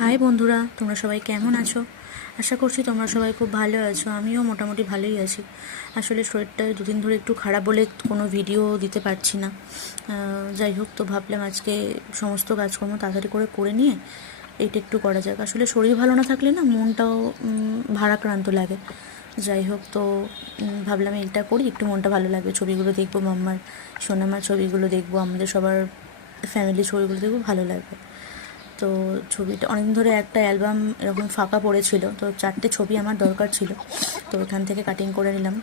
High বন্ধুরা, তোমরা সবাই কেমন আছো? আশা করছি তোমরা সবাই খুব ভালো আছো। আমিও মোটামুটি ভালোই আছি। আসলে শরীরটা দুদিন ধরে একটু খারাপ বলে কোনো ভিডিও দিতে পারছি না। যাই হোক, তো ভাবলাম আজকে সমস্ত কাজকর্ম তাড়াতাড়ি করে নিয়ে এইটা একটু করা যাক। আসলে শরীর ভালো না থাকলে না মনটাও ভারাক্রান্ত লাগে। যাই হোক, তো ভাবলাম এইটা করি, একটু মনটা ভালো লাগবে। ছবিগুলো দেখবো, মাম্মার সোনামার ছবিগুলো দেখবো, আমাদের সবার ফ্যামিলি ছবিগুলো দেখবো, ভালো লাগবে। তো ছবিটা অনেকদিন ধরে একটা অ্যালবাম এরকম ফাঁকা পড়েছিল, তো 4টে ছবি আমার দরকার ছিল, তো ওখান থেকে কাটিং করে নিলাম।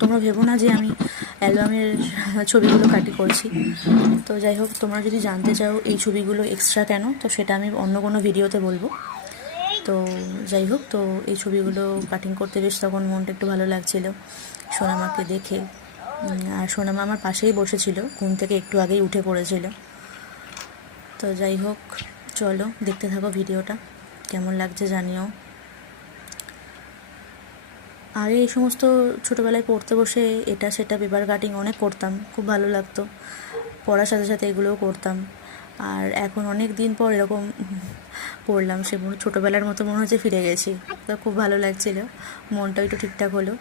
তোমরা ভেবো না যে আমি অ্যালবামের ছবিগুলো কাটিং করছি। তো যাই হোক, তোমরা যদি জানতে চাও এই ছবিগুলো এক্সট্রা কেন, তো সেটা আমি অন্য কোনো ভিডিওতে বলবো। তো যাই হোক, তো এই ছবিগুলো কাটিং করতে বেশ তখন মনটা একটু ভালো লাগছিল সোনামাকে দেখে। আর সোনামা আমার পাশেই বসেছিল, ঘুম থেকে একটু আগেই উঠে পড়েছিল। তো যাই হোক, চলো দেখতে থাকো ভিডিওটা, কেমন লাগছে জানিও। আগে এই সমস্ত ছোটোবেলায় পড়তে বসে এটা সেটা পেপার কাটিং অনেক করতাম, খুব ভালো লাগতো। পড়ার সাথে সাথে এগুলোও করতাম। আর এখন অনেক দিন পর এরকম পড়লাম, সে ছোটোবেলার মতো মনে হচ্ছে ফিরে গেছি। তো খুব ভালো লাগছিলো, মনটা একটু ঠিকঠাক হলো।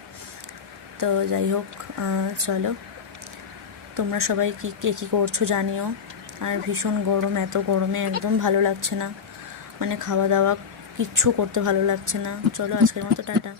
তো যাই হোক, চলো তোমরা সবাই কে কী করছো জানিও। আর ভীষণ গরম, এত গরমে একদম ভালো লাগছে না, মানে খাওয়া দাওয়া কিচ্ছু করতে ভালো লাগছে না। চলো আজকের মতো টাটা।